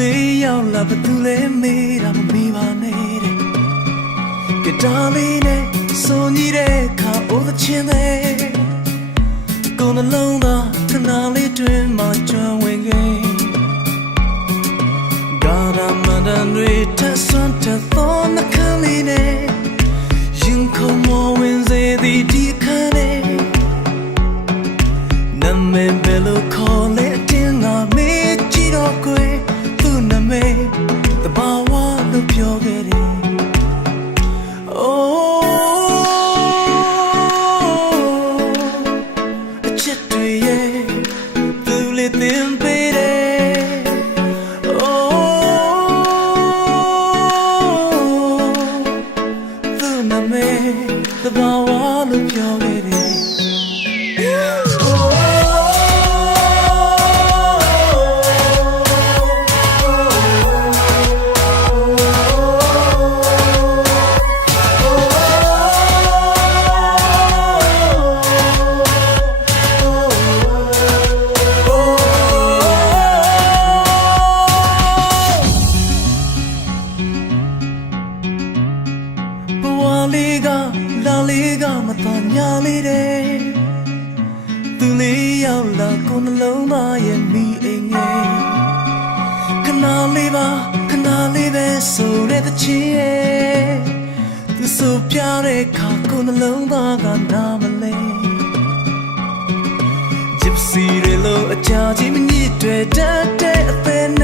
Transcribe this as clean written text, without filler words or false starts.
လေးရောက်လာဘသူလဲမေးတာမမေးပါနဲ့တဲ့ကတားလေးနဲ့စိုးညီတဲ့ခါအိုးသချင်းတဲ့ကိုယ်နှလုံးသားခဏလေးတွင်မှကျွမ်းဝင်ခဲ့ကာရမန်ဒန်တွေထဆွမ်းထသောနှခမ်းလေးနဲ့ရင်ခုန်မဝင်စေသည်ဒီခမ်းနဲ့နမဲဘယ်လိုခေါ်လဲအတင်းငါမေးကြည့်တော့ကွယ်သူ့နမဲတဘာဝလို့ပြောခဲ့တယ်The power of your lady. La liga matanya lide tu le yaw la kon long ma ye mi ainge kana le be so de the chin tu so pya de kha kon long da ga na ma le gypsy de lo a cha ji mi ni twe ta te a the